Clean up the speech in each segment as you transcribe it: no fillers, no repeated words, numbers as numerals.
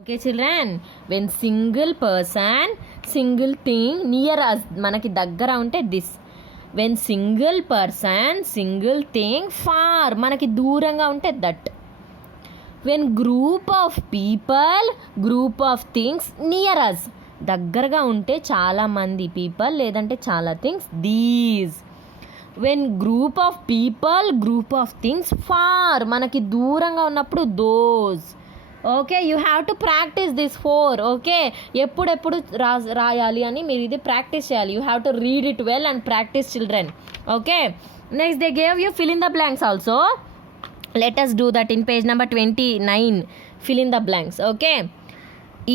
Okay children, when single person, single thing near us మనకి దగ్గర ఉంటే this. When single person, single thing far మనకి దూరంగా ఉంటే that. When group of people, group of things near us దగ్గరగా ఉంటే చాలా మంది people లేదంటే చాలా things these. When group of people, group of things far మనకి దూరంగా ఉన్నప్పుడు those. Okay, you have to practice this 4. ఓకే, ఎప్పుడెప్పుడు రాయాలి అని మీరు ఇది ప్రాక్టీస్ చేయాలి. You have to read it well and practice children. Okay, next they gave you fill in the blanks also. Let us do that in page number 29. fill in the blanks. Okay,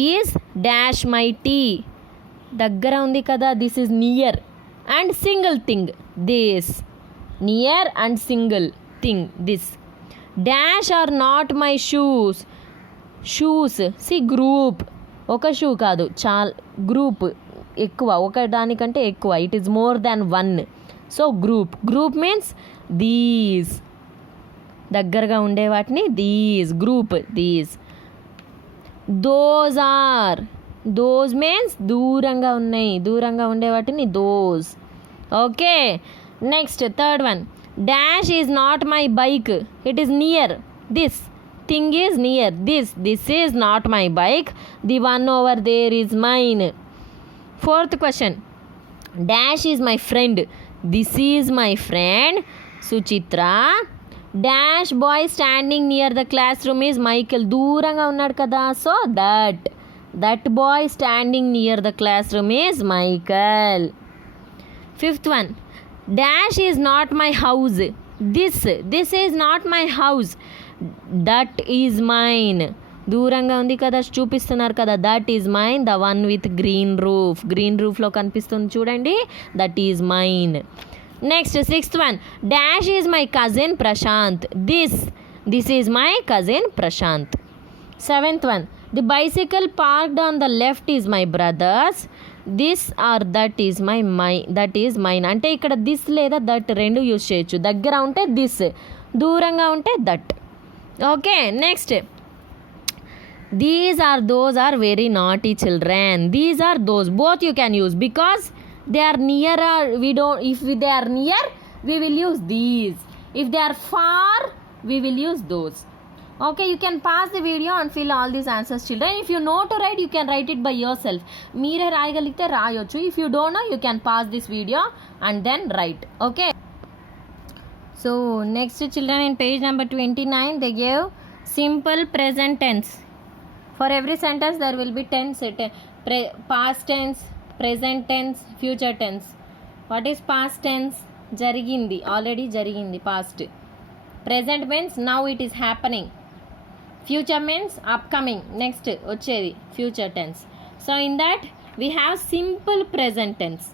is dash my tea దగ్గర ఉంది కదా, this is near and single thing this. Near and single thing this. Dash are not my shoes. Shoes see group, ఒక shoe కాదు, group ఎక్కువ, ఒక దానికంటే ఎక్కువ. It is more than one. So group, group means these, దగ్గరగా ఉండే వాటిని these, group these. Those are, those means దూరంగా ఉన్నాయి, దూరంగా ఉండే వాటిని those. Okay, next third one. Dash is not my bike, it is near this. thing is near this is not my bike, the one over there is mine. Fourth question. Dash is my friend, this is my friend Suchitra. Dash boy standing near the classroom is Michael. దూరంగా ఉన్నాడు కదా, so that boy standing near the classroom is Michael. Fifth one. Dash is not my house, this is not my house, that is mine. దూరంగా ఉంది కదా, చూపిస్తున్నారు కదా, that is mine. The one with green roof, green రూఫ్లో కనిపిస్తుంది చూడండి, that is mine. Next sixth one. Dash is my cousin Prashant, this is my cousin Prashant. Seventh one. The bicycle parked on the left is my brothers, this or that is that is mine. అంటే ఇక్కడ దిస్ లేదా దట్ రెండు యూజ్ చేయొచ్చు. దగ్గర ఉంటే this, దూరంగా ఉంటే that. Okay, next. These are those are very naughty children. These are those, both you can use because they are near. If they are near we will use these, if they are far we will use those. Okay, you can pause the video and fill all these answers children. If you know to write, you can write it by yourself. మీరే రాయగలిగితే రాయొచ్చు. If you don't know, you can pause this video and then write. Okay, so next children, in page number 29 they gave simple present tense. For every sentence there will be tense, past tense, present tense, future tense. What is past tense? జరిగింది, ఆల్రెడీ జరిగింది past. Present means now it is happening. Future means upcoming, next వచ్చేది future tense. So in that we have simple present tense.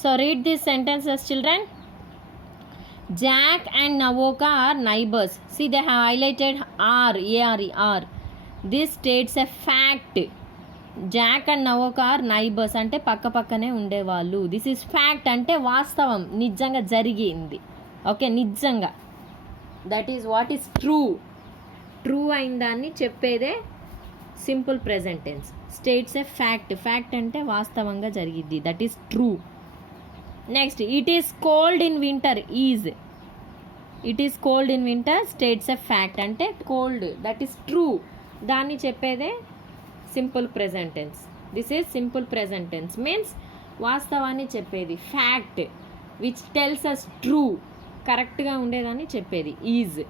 So read these sentences children. Jack and Navoka are neighbors. See, they have highlighted R, A-R-E-R. This states a fact. Jack and Navoka are neighbors అంటే పక్క పక్కనే ఉండేవాళ్ళు. This is fact అంటే వాస్తవం, నిజంగా జరిగింది. ఓకే, నిజంగా, that is what is true. True అయిన దాన్ని చెప్పేదే simple present tense. States a fact, fact అంటే వాస్తవంగా జరిగింది, that is true. Next, it is cold in winter is. It is cold in winter states a fact అంటే cold, that is true, దాన్ని చెప్పేదే simple present tense. This is simple present tense means వాస్తవాన్ని చెప్పేది, fact which tells us true, కరెక్ట్గా ఉండేదాన్ని చెప్పేది is.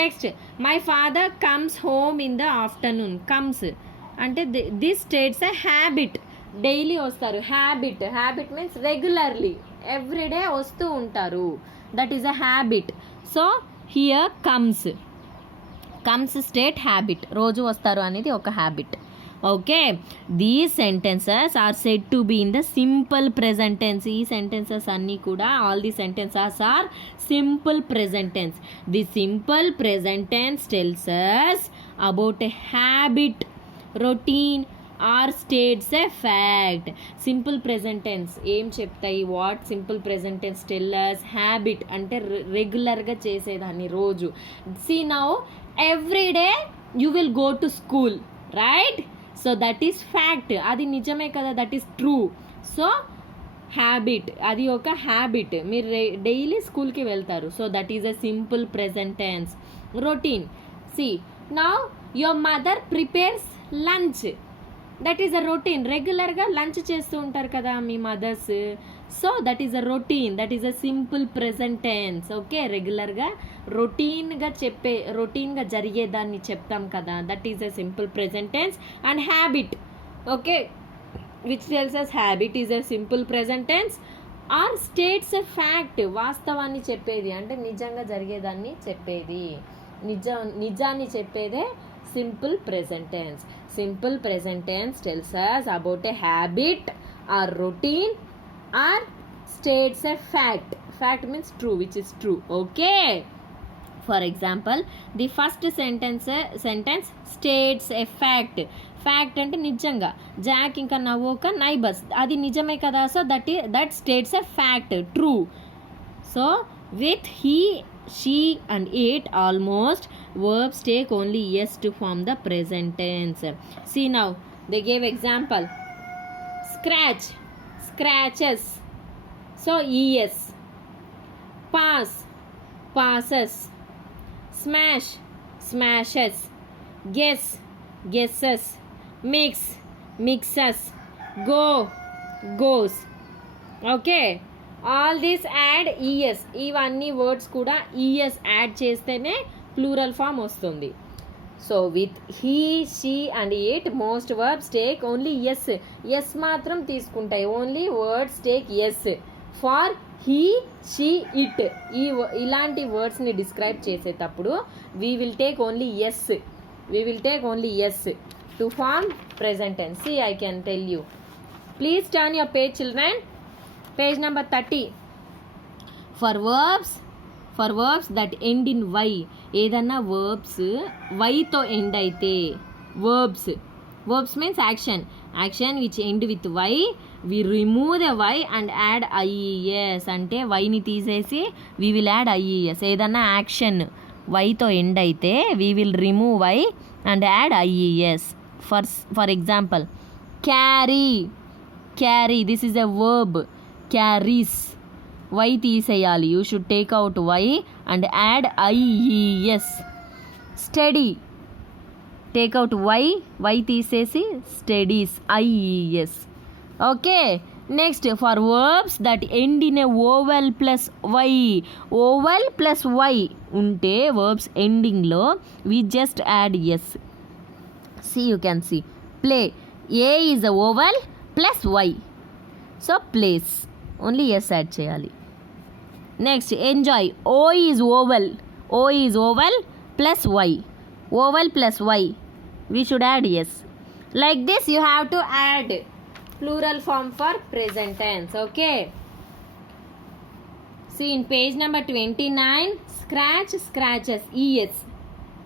Next, my father comes home in the afternoon. Comes అంటే this states a habit, daily వస్తారు. Habit means regularly, everyday వస్తూ ఉంటారు, that is a habit. So here comes state habit, రోజు వస్తారు అనేది ఒక habit. Okay, these sentences are said to be in the simple present tense. ఈ sentences అన్నీ కూడా, all the sentences are simple present tense. The simple present tense tells us about a habit, routine or states a fact. Simple present tense ఏం చెప్తాయి? What simple present tense tell us? Habit అంటే రెగ్యులర్గా చేసేదాన్ని, రోజు. See now every day you will go to school. Right. So that is fact, అది నిజమే కదా, that is true. So habit, అది ఒక హ్యాబిట్, మీరు డైలీ స్కూల్కి వెళ్తారు. So that is a simple present tense. Routine, see now your mother prepares lunch, that is a routine. రెగ్యులర్గా lunch చేస్తూ ఉంటారు కదా మీ mothers. So that is a routine, that is a simple present tense. Okay, రెగ్యులర్గా రొటీన్గా జరిగేదాన్ని చెప్తాం కదా, that is a simple present tense. And habit, okay, which tells us habit is a simple present tense or states a fact, వాస్తవాన్ని చెప్పేది అంటే నిజంగా జరిగేదాన్ని చెప్పేది, నిజాన్ని చెప్పేదే simple present tense. Simple present tense tells us about a habit or routine or states a fact. Fact means true, which is true. Okay, for example, the first sentence states a fact. Fact అంటే నిజంగా, జాక్ ఇంకా నవోక నైబర్స్, అది నిజమే కదా. So that states a fact, true. So with he, she and it almost verbs take only yes to form the present tense. See now, they gave example. Scratch, scratches. So es. Pass, passes. Smash, smashes. Guess, guesses. Mix, mixes. Go, goes. Okay, all these add es. ఇవన్నీ words కూడా es add చేస్తేనే plural form వస్తుంది. So with he, she and it most verbs take only s. S మాత్రం తీసుకుంటాయి, only words take s. For he, she, it, ఇలాంటి వర్డ్స్ని describe చేసేటప్పుడు we will take only s to form present tense. See, I can tell you. Please turn your page, children. Page number 30. For verbs that end in y, ఏదన్నా verbs y తో end అయితే, verbs means action which end with y, we remove the y and add ies. అంటే y ని తీసేసి we will add ies. ఏదన్నా action y తో end అయితే we will remove y and add ies. For example, carry, this is a verb, carries, y తీసేయాలి, you should take out y and add ies. Steady, take out y తీసేసి studies, ies. Okay, next, for verbs that end in a vowel plus y ఉంటే verbs ending లో we just add yes. See, you can see, play, a is a vowel plus y, so plays, only yes add cheyali. Next, enjoy, o is vowel plus y, we should add yes. Like this you have to add plural form for present tense. Okay, see in page number 29, scratch, scratches, es,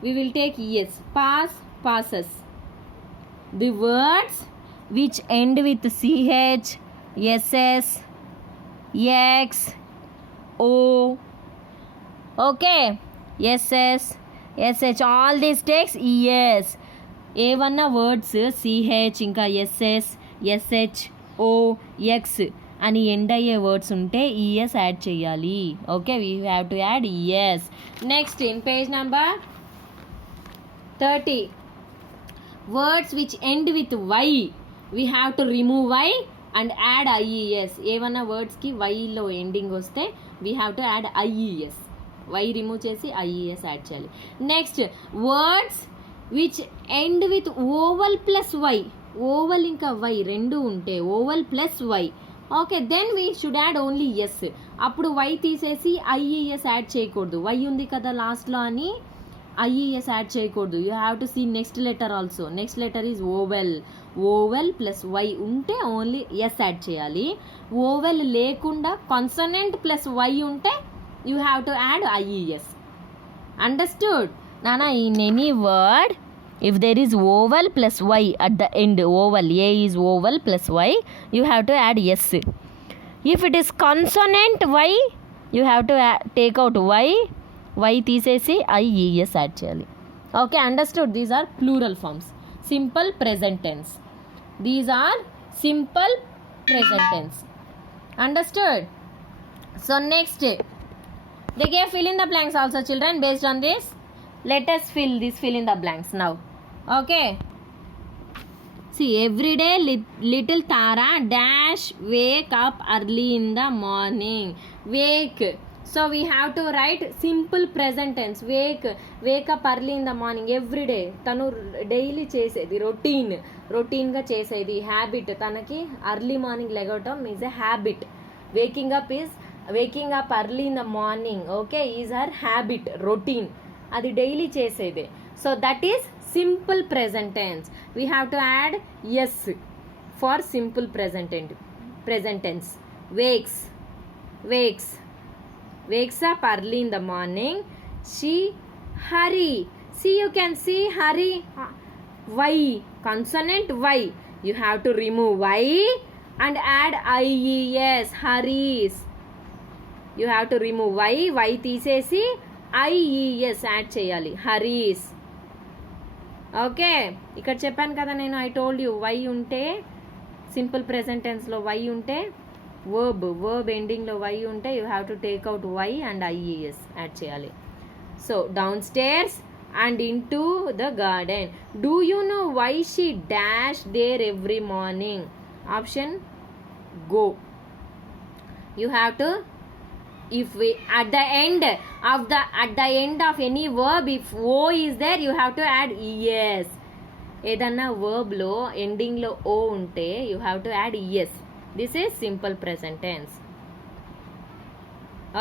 we will take es. Pass, passes. The words which end with ch, ss, x, o, okay, ss, sh, all these takes es. ఏవన్నా words ch ఇంకా ss, sh, o, x అని ఎండ్ అయ్యే వర్డ్స్ ఉంటే es add చేయాలి. Okay, we have to add es. Next in page number 30, words which end with y, we have to remove y and add ies. ఏవన్నా వర్డ్స్కి వైలో ending వస్తే we have to add ies. y remove చేసి ies add చేయాలి. Next, words which end with vowel plus y, vowel ఇంకా y రెండు ఉంటే vowel plus y, okay, then we should add only s. అప్పుడు వై తీసేసి IES add చేయకూడదు, y ఉంది కదా లాస్ట్లో అని ఐఈఎస్ యాడ్ చేయకూడదు. You have to see next letter also. Next letter is vowel plus why ఉంటే ఓన్లీ ఎస్ యాడ్ చేయాలి. ఓవెల్ లేకుండా కాన్సనెంట్ ప్లస్ వై ఉంటే you have to add IES. Understood నానా? In any word if there is vowel plus y at the end, vowel, a is vowel plus y, you have to add s. If it is consonant y, you have to take out y తీసేసి ies add చేయాలి. Okay, understood? These are plural forms. simple present tense. These are simple present tense. Understood? So next, they gave fill in the blanks also, children. Based on this, let us fill in the blanks now. Okay. See, every day little Tara dash wake up early in the morning. Wake. So we have to write simple present tense. Wake up early in the morning. Every day. Tanu daily చేసేది routine గా చేసేది habit. తనకి early morning legatum is a habit. Waking up early in the morning. Okay, is her habit, routine. అది daily చేసేది. So that is simple present tense. We have to add yes for simple present tense. Wakes up early in the morning. She hurry. See, you can see hurry. Y, consonant Y. You have to remove Y and add IES. Hurries. You have to remove Y తీసేసి IES add చేయాలి. hurries. Okay, ఇక్కడ చెప్పాను కదా నేను, I told you Y ఉంటే simple present టెన్స్లో Y ఉంటే verb ఎండింగ్లో వై ఉంటే you have to take out Y and IES add చేయాలి. So downstairs and into the garden. Do you know why she dash there every morning? Option go. You have to, if we at the end of any verb, if o is there, you have to add es. ఏదన్నా verb లో ఎండింగ్ లో o ఉంటే you have to add es. This is simple present tense.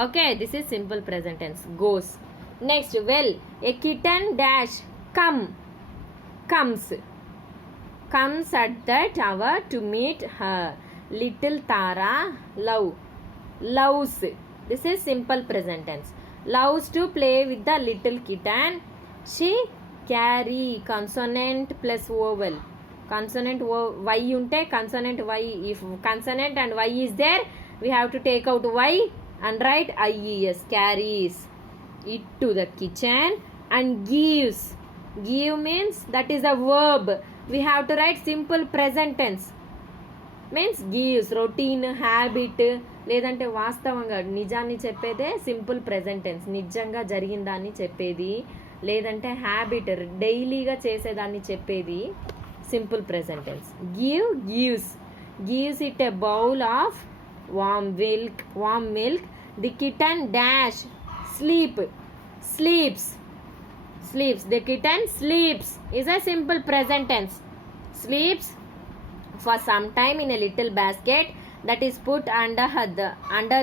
Okay, this is simple present tense. Goes. Next, well, a kitten dash comes at that hour to meet her. Little Tara loves. This is simple present tense. Loves to play with the little kitten. She carry, consonant plus vowel. Consonant Y unte consonant Y. If consonant and Y is there, we have to take out Y and write IES. Carries it to the kitchen and gives. Give means that is a verb. We have to write simple present tense. Means gives, routine, habit, లేదంటే వాస్తవంగా నిజాన్ని చెప్పేదే simple present tense. నిజంగా జరిగిందాన్ని చెప్పేది, లేదంటే హ్యాబిట్ డైలీగా చేసేదాన్ని చెప్పేది simple present tense. gives it a bowl of warm milk. The kitten dash sleeps. The kitten sleeps is a simple present tense. Sleeps for some time in a little basket that is put under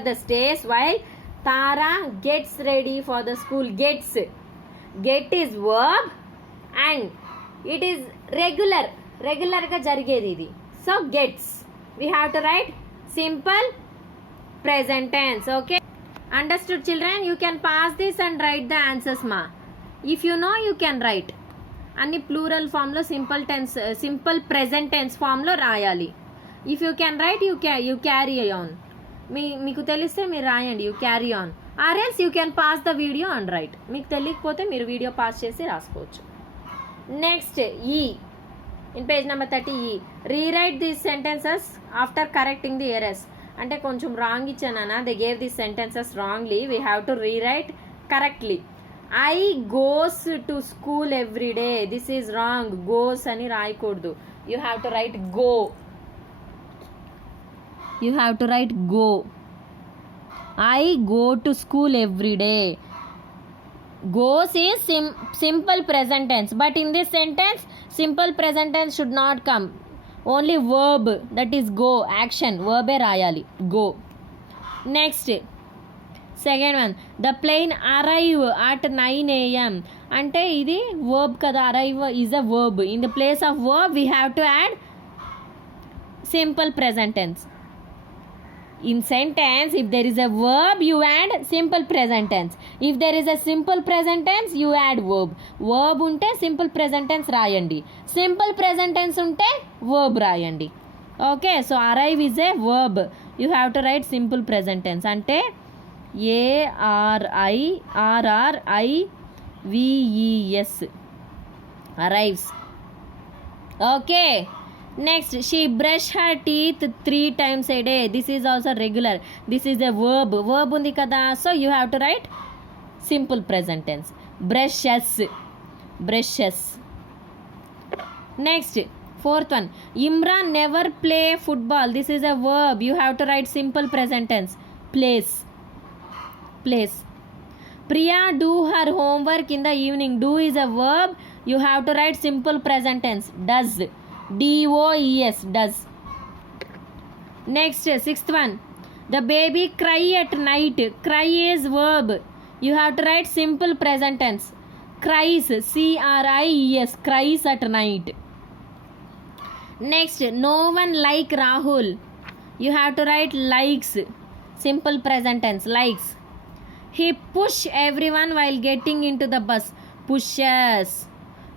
the stairs while Tara gets ready for the school. Get is verb and it is regular గా జరిగేది ఇది. So gets, we have to write simple present tense. Okay, understood children? You can pass this and write the answers ma. If you know, you can write. అన్ని ప్లూరల్ ఫామ్లో simple present tense ఫామ్లో రాయాలి. If you can write, you carry on. మీకు తెలిస్తే మీరు రాయండి, you carry on. Or else you can pass the video and right. మీకు తెలియకపోతే మీరు వీడియో పాస్ చేసి రాసుకోవచ్చు. నెక్స్ట్ ఈ ఇన్ పేజ్ నెంబర్ 30 ఈ rewrite these sentences after correcting the errors. అంటే కొంచెం రాంగ్ ఇచ్చానా, they gave these sentences wrongly, we have to rewrite correctly. I goes to school every day. This is wrong. Goes అని రాయకూడదు. You have to write go. You have to write go. I go to school every day. Goes is simple present tense. But in this sentence, simple present tense should not come. Only verb, that is go, action. Verb ఏ రాయాలి. Go. Next. Second one, the plane arrive at 9 AM. అంటే ఇది verb కదా, arrive is a verb. In the place of verb we have to add simple present tense. In sentence, if there is a verb you add simple present tense. If there is a simple present tense you add verb. Verb ఉంటే simple present tense రాయండి, simple present tense ఉంటే verb రాయండి. Okay, so arrive is a verb. You have to write simple present tense. అంటే ARRIVES, arrives. Okay. Next, she brush her teeth 3 times a day. This is also regular. This is a verb. Verb undi kada. So you have to write simple present tense. Brushes. Brushes. Next, fourth one. Imran never play football. This is a verb. You have to write simple present tense. Plays. Plays. Priya do her homework in the evening. Do is a verb. You have to write simple present tense. Does. DOES. Does. Next, sixth one. The baby cry at night. Cry is verb. You have to write simple present tense. Cries. CRIES. Cries at night. Next, no one like Rahul. You have to write likes. Simple present tense. Likes. He push everyone while getting into the bus. Pushes.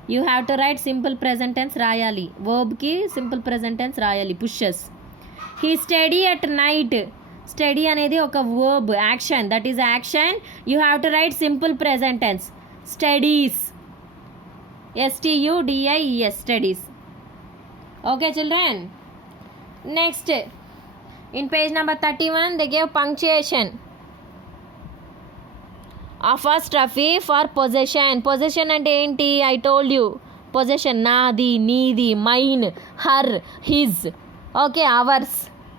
You have to write simple present tense rayali. Verb ki simple present tense rayali. Pushes. He study at night. Study అనేది ఒక verb, action. That is action. You have to write simple present tense. Studies. STUDIES. Studies. Okay, children. Next, in page number 31, they gave punctuation. Apostrophe for possession. Possession అంటే ఏంటి? I told you. Possession నాది, నీది, mine, her, his. Okay, ours.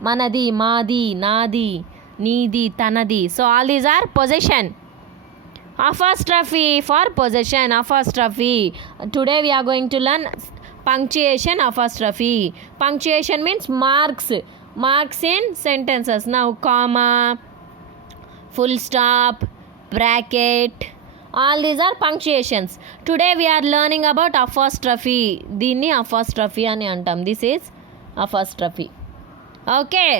మనది, మాది, నాది, నీది, తనది. So all these are possession. Apostrophe for possession. Apostrophe. Today we are going to learn punctuation apostrophe. Punctuation means marks. Marks in sentences. Now comma, full stop, bracket, all these are punctuations. Today we are learning about apostrophe. దీన్ని apostrophe అని అంటాం. This is apostrophe. Okay,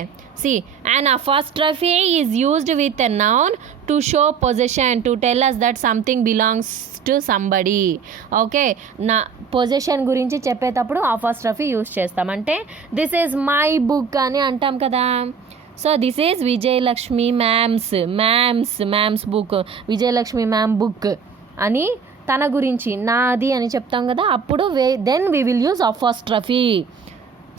see, an apostrophe is used with a noun to show possession, to tell us that something belongs to somebody. Okay, నా పొజిషన్ గురించి చెప్పేటప్పుడు apostrophe use చేస్తాం. అంటే this is my book అని అంటాం కదా. So this is Vijayalakshmi ma'am's book. Vijayalakshmi ma'am book అని తన గురించి నాది అని చెప్తాం కదా. అప్పుడు then we will use apostrophe.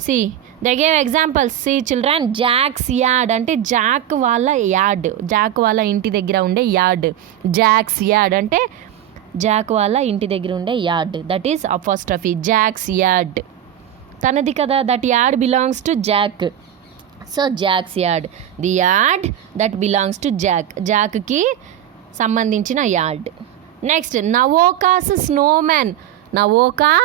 See they gave examples. See children, Jack's yard అంటే జాక్ వాళ్ళ యార్డ్. జాక్ వాళ్ళ ఇంటి దగ్గర ఉండే యార్డ్. జాక్స్ యార్డ్ అంటే జాక్ వాళ్ళ ఇంటి దగ్గర ఉండే yard. That is apostrophe. Jack's yard తనది కదా. That yard belongs to Jack. So Jack's yard, the yard that belongs to Jack. జాక్కి సంబంధించిన yard. Next, Navoka's snowman. Navoka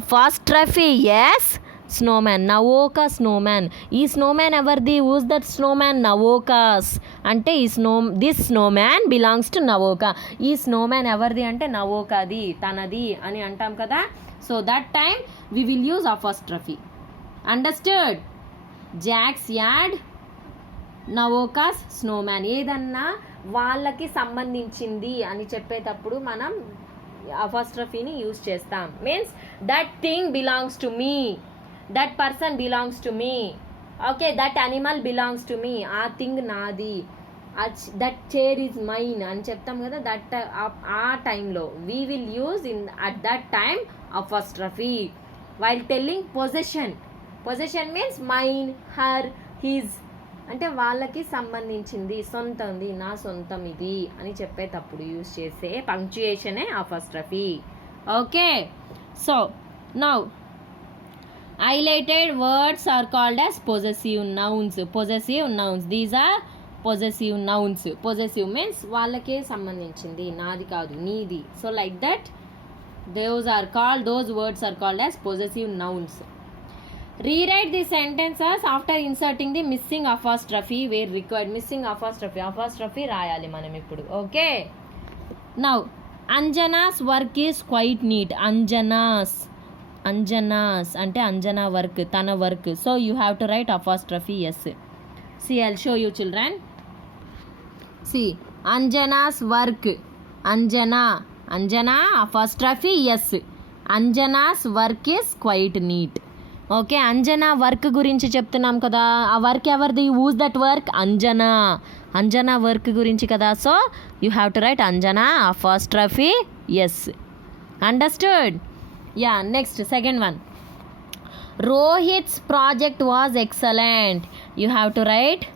apostrophe S snowman. Navoka snowman. ఈ snowman ఎవరిది? Whose that snowman? Navoka's. అంటే this snowman belongs to Navoka. ఈ snowman ఎవరిది అంటే నవోకాది, తనది అని అంటాం కదా. So that time we will use apostrophe. Understood? Jack's yard, Navoka's snowman. ఏదన్నా వాళ్ళకి సంబంధించింది అని చెప్పేటప్పుడు మనం apostropheని యూజ్ చేస్తాం. Means that thing belongs to me, that person belongs to me. Okay, that animal belongs to me. ఆ థింగ్ నాది. దట్ చైర్ ఈజ్ మైన్ అని చెప్తాం కదా. దట్ ఆ టైంలో we will use at that time apostrophe while telling possession. Possession means mine, her, his అంటే వాళ్ళకి సంబంధించింది, సొంతంది, నా సొంతం ఇది అని చెప్పేటప్పుడు యూజ్ చేసే పంక్చుయేషనే apostrophe. Okay, so now highlighted words are called as possessive nouns. Possessive nouns, these are possessive nouns. Possessive means వాళ్ళకే సంబంధించింది, నాది కాదు, నీది. So like that those words are called as possessive nouns. Rewrite the sentences after inserting the missing apostrophe where required. Missing apostrophe రాయాలి మనం ఇప్పుడు. Okay, now Anjana's work is quite neat. Anjana's అంటే Anjana work, తన work. So you have to write apostrophe s. See I'll show you children. See Anjana's work. Anjana apostrophe s. Anjana's work is quite neat. Okay, Anjana work గురించి చెప్తున్నాం కదా. ఆ work ఎవరిది? Whose that work? Anjana work గురించి కదా. So you have to write Anjana apostrophe s. Understood? Yeah, next second one. Rohit's project was excellent. You have to write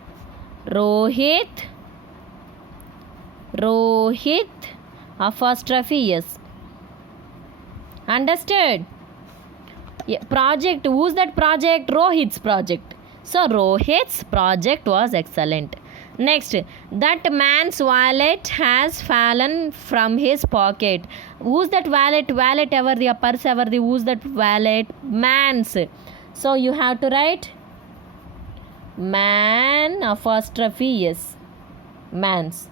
Rohit apostrophe yes. Understood? Yeah, project, who's that project? Rohit's project. So Rohit's project was excellent. Next, that man's wallet has fallen from his pocket. Who's that wallet? Wallet ever the purse ever the who's that wallet? Man's. So you have to write man apostrophe yes. Man's.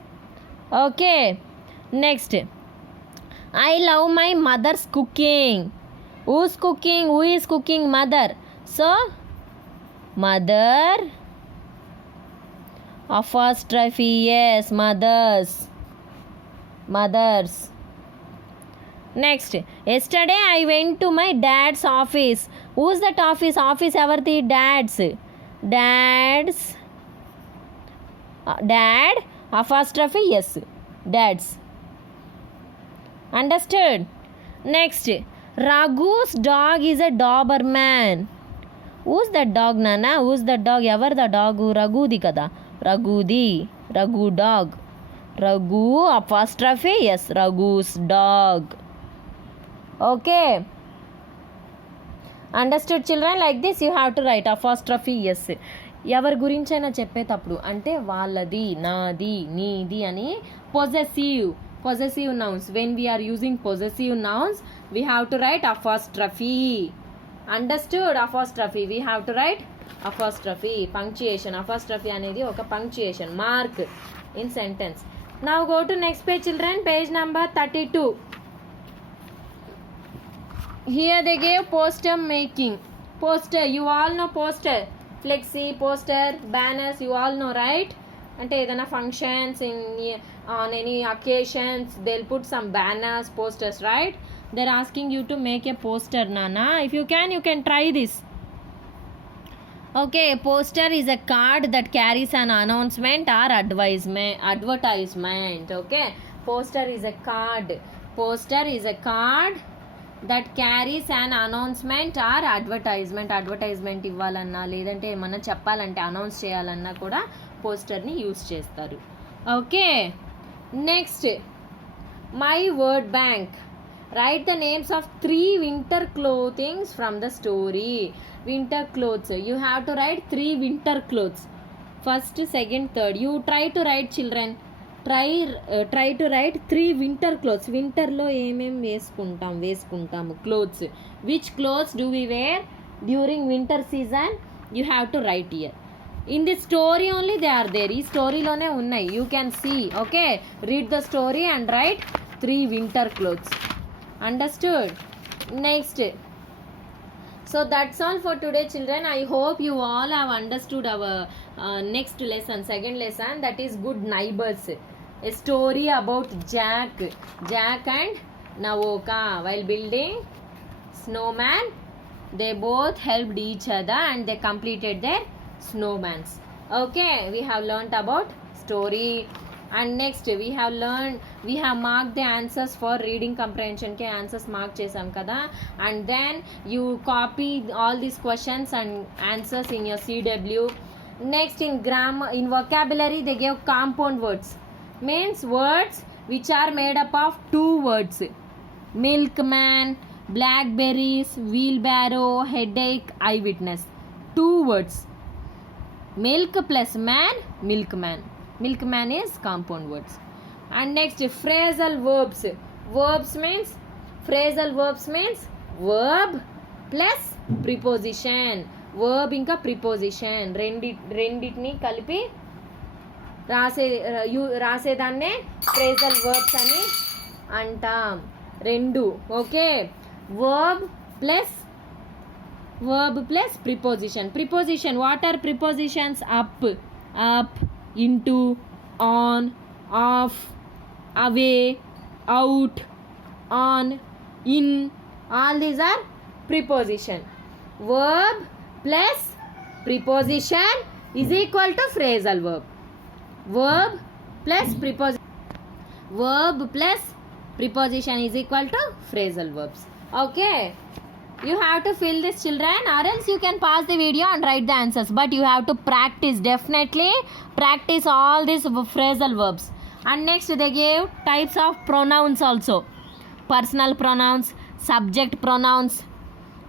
Okay. Next, I love my mother's cooking. Who's cooking? Who is cooking? Mother. So mother apostrophe yes. Mothers. Next, yesterday I went to my dad's office. Who's that office? Office ever the dad's. Dad apostrophe yes. Dad's. Understood? Next, Raghu's dog is a Doberman. Who's that dog, Nana? Who's that dog? Ever the dog? Ragudi kada. Raghu dog. Raghu apostrophe yes. Raghu's dog. Okay. Understood, children? Like this you have to write apostrophe yes. ఎవరి గురించైనా చెప్పేటప్పుడు అంటే వాళ్ళది, నాది, నీది అని possessive nouns. When we are using possessive nouns, we have to write apostrophe. Understood? Apostrophe. We have to write apostrophe. Punctuation. Apostrophe అనేది ఒక punctuation mark in sentence. Now go to next page, children. Page number 32. Here they gave poster making. Poster. You all know poster. Flexi, poster, banners. You all know, right? అంటే ఏదైనా functions on any occasions they'll put some banners, posters, right? They're asking you to make a poster, Nana. If you can try this. Okay, poster is a card that carries an announcement or advertisement. Okay, poster is a card that carries an announcement or advertisement ఇవ్వాలన్నా లేదంటే ఏమన్నా చెప్పాలంటే announce చేయాలన్నా కూడా పోస్టర్ని use చేస్తారు. Okay, next my word bank. Write the names of 3 winter clothings from the story. Winter clothes. You have to write 3 winter clothes. First, second, third. You try to write, children. Try to write 3 winter clothes. వింటర్లో ఏమేమి వేసుకుంటాము clothes. Which clothes do we wear during winter season? You have to write here. In the story only they are there. ఈ స్టోరీలోనే ఉన్నాయి. You can see. Okay, read the story and write 3 winter clothes. Understood? Next, so that's all for today, children. I hope you all have understood our next lesson, second lesson, that is Good Neighbors. A story about Jack and Navoka. While building snowman, they both helped each other and they completed their snowmans. Okay, we have learnt about story. And next we have marked the answers for reading comprehension ke answers mark chesam kada. And then you copy all these questions and answers in your CW. Next, in grammar, in vocabulary they gave compound words. Means words which are made up of 2 words. Milkman, blackberries, wheelbarrow, headache, eyewitness. 2 words. Milk plus man, milkman. Milkman is compound words. And next, phrasal verbs. Phrasal verbs means verb plus preposition. Verb ఇంకా preposition రెండిటిని కలిపి రాసేదాన్నే phrasal verbs అని అంటాం. 2. Okay, verb plus preposition. What are prepositions? Up, into, on, off, away, out, on, in. All these are preposition. Verb plus preposition is equal to phrasal verb. Verb plus preposition is equal to phrasal verbs. Okay. You have to fill this, children, or else you can pause the video and write the answers, but you have to practice, definitely practice all these phrasal verbs. And next they gave types of pronouns also: personal pronouns, subject pronouns,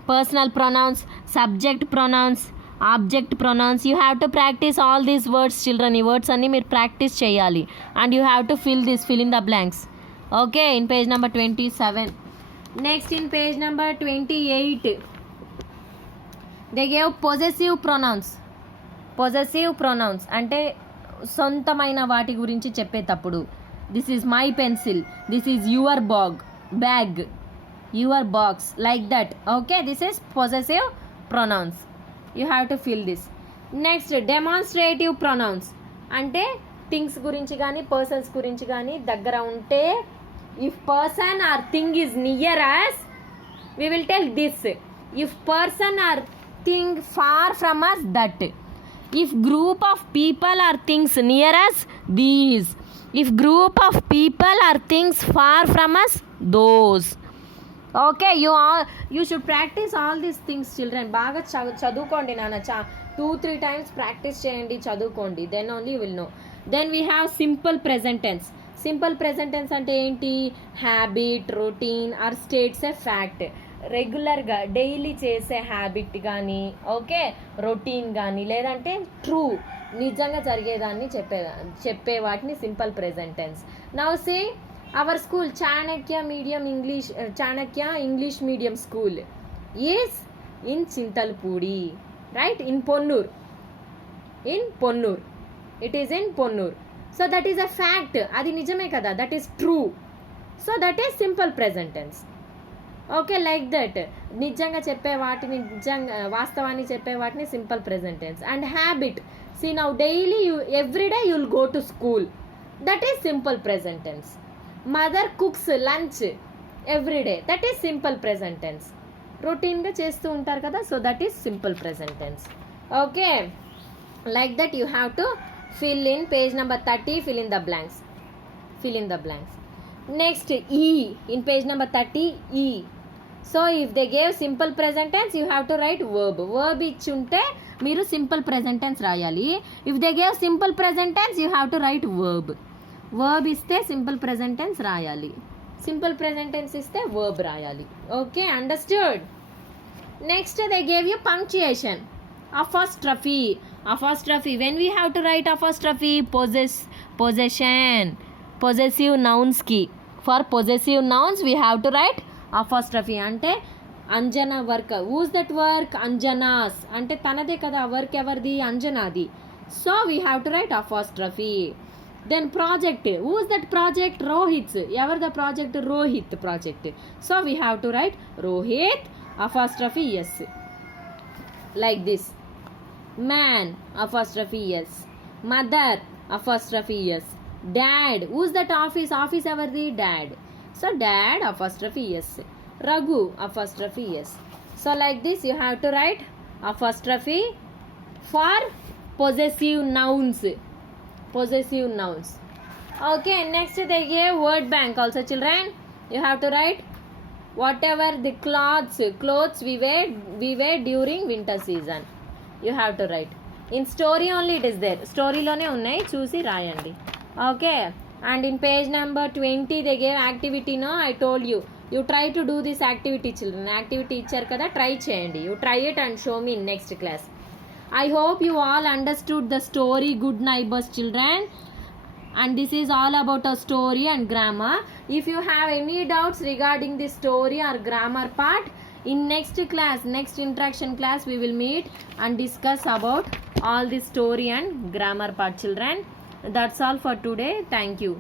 personal pronouns, subject pronouns, object pronouns. You have to practice all these words, children. ఈ వర్డ్స్ అన్ని మీరు ప్రాక్టీస్ చేయాలి. And you have to fill in the blanks. Okay, in page number 27. Next, in page number 28, they gave possessive pronouns. Possessive pronouns అంటే సొంతమైన వాటి గురించి చెప్పేటప్పుడు, this is my pencil, this is your bag, your box, like that. Okay, this is possessive pronouns. You have to fill this. Next, demonstrative pronouns అంటే థింగ్స్ గురించి కానీ పర్సన్స్ గురించి కానీ దగ్గర ఉంటే, if person or thing is near us, we will tell this. If person or thing far from us, that. If group of people or things near us, these. If group of people or things far from us, those. Okay, you should practice all these things, children. బాగా చదువుకోండి నాన్న, 2-3 times practice చేయండి, చదువుకోండి, then only you will know. Then we have simple present tense. Simple present tense అంటే ఏంటి? Habit, routine or states a fact. రెగ్యులర్గా daily చేసే habit కానీ, ఓకే, రొటీన్ కానీ, లేదంటే ట్రూ, నిజంగా జరిగేదాన్ని చెప్పే వాటిని simple present tense. Now say our school Chanakya English medium school is in Chintalpudi, right? In Ponnur, it is in Ponnur. So that is a fact, అది నిజమే కదా, that is true. So that is simple present tense. Okay, like that. నిజంగా చెప్పే వాటిని, వాస్తవాన్ని చెప్పే వాటిని simple present tense. And habit, see now daily everyday you will go to school, that is simple present tense. Mother cooks lunch everyday, that is simple present tense. రొటీన్గా చేస్తూ ఉంటారు కదా, so that is simple present tense. Okay, like that you have to fill in page number 30, fill in the blanks. Next, E, in page number 30, E. So if they gave simple present tense, you have to write verb ఇచ్చుంటే మీరు simple present tense రాయాలి. If they gave simple present tense, you have to write verb ఇస్తే simple present tense రాయాలి, simple present tense ఇస్తే verb రాయాలి. Okay, understood? Next, they gave you punctuation. Apostrophe. When we have to write apostrophe, possession, possessive nouns ki. For possessive nouns we have to write apostrophe. అంటే Anjana work, who's that work? Anjana's, అంటే తనదే కదా work, ఎవరిది? అంజనాది. సో we have to write apostrophe. Then project, who's that project? Rohit, ఎవరిది project? Rohit project. So we have to write Rohit apostrophe yes, like this. Man apostrophe yes, mother apostrophe yes, dad, who's that office everdi? Dad. So dad apostrophe yes, Raghu apostrophe yes. So like this you have to write apostrophe for possessive nouns. Okay, next they gave word bank also, children. You have to write whatever the clothes we wear during winter season. You have to write. In story only it is there, స్టోరీలోనే ఉన్నాయి, చూసి రాయండి. Okay, and in page number 20 they gave activity. No, I told you try to do this activity, children. Activity ఇచ్చారు కదా, ట్రై చేయండి. You try it and show me in next class. I hope you all understood the story Good Neighbors, children. And this is all about a story and grammar. If you have any doubts regarding the story or grammar part, in next class, next interaction class, we will meet and discuss about all the story and grammar part, children. That's all for today. Thank you.